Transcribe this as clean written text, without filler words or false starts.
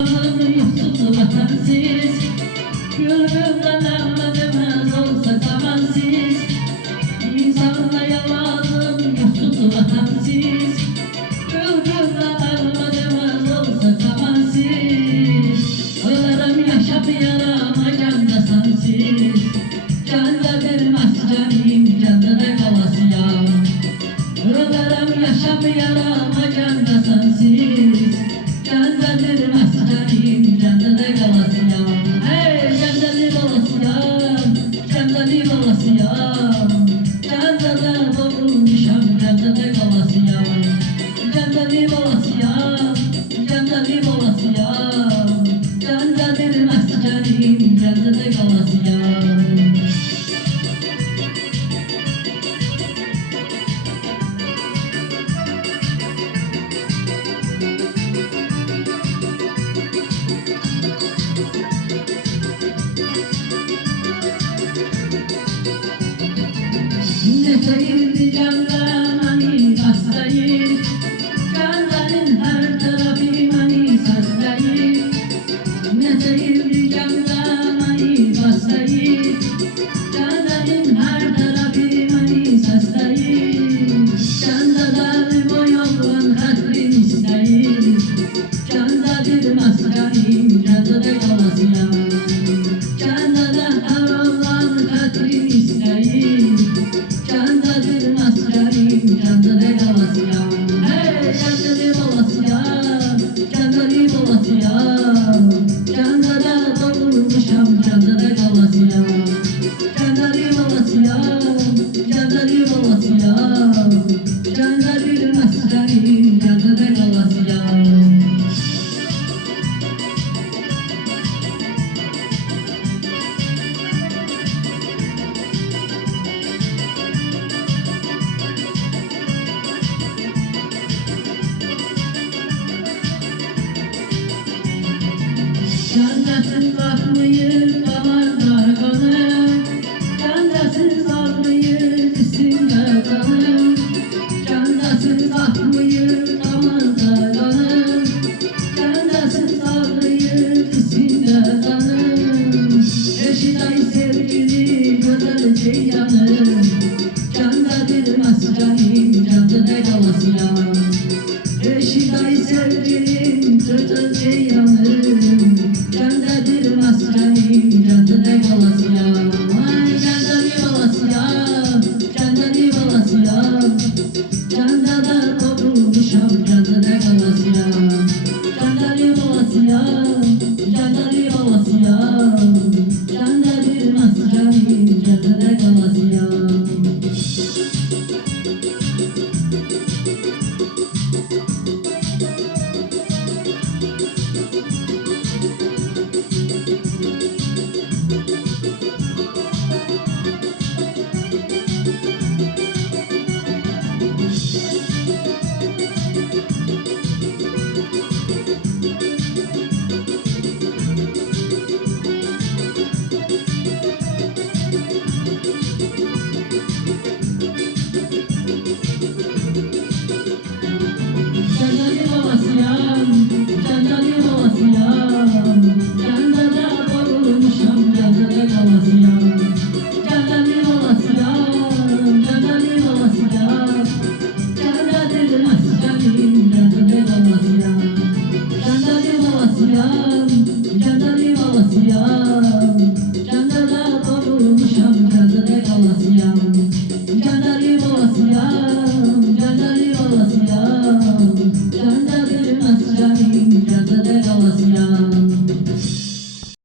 Yoksul vatansiz, gönlümden anladığımız olsa zamansız. İnsanlara lazım yoksul vatansiz, gönlümden anladığımız olsa zamansız. Ölürüm yaşamayalım canda sensiz, canda vermez canım canda da kalasıyam. Ölürüm yaşamayalım canda sensiz, canda vermez canım canda da kalasıyam. Hey canda bir olasıyam, canda bir olasıyam, canda da bulmuşam canda da kalasıyam. Canda bir olasıyam, canda bir olasıyam, canda vermez canım canda da kalasıyam. Ne sayıldı candan hani hastayım, canların her tarafı hani hastayım. Ne sayıldı candan hani hastayım, canların her tarafı hani hastayım. Candalar boyolun hatrim isteyim, candadır maskarım canda da kalasıyam. Candada har olan hatrim isteyim, candadır maskarım canda da kalasıyam. Hey candadır olasıyam, candadır olasıyam, candada dolmuşam canda da kalasıyam. Candadır olasıyam, candadır olasıyam, candadır maskarım canda da kalasıyam. Candasız bakmayır damarda kanım, candasız almayır üstünde kanım. Candasız bakmayır damarda kanım, candasız almayır üstünde kanım. Eşiday sevgili güzel ceylanım, candadır maskarım canda da kalasıyam. Eşiday sevgilim güzel ceylanım, candadır maskarım canda da kalasıyam. Ay canda bir olasıyam, canda bir olasıyam, canda da dolmuşam canda da kalasıyam. Canda bir olasıyam.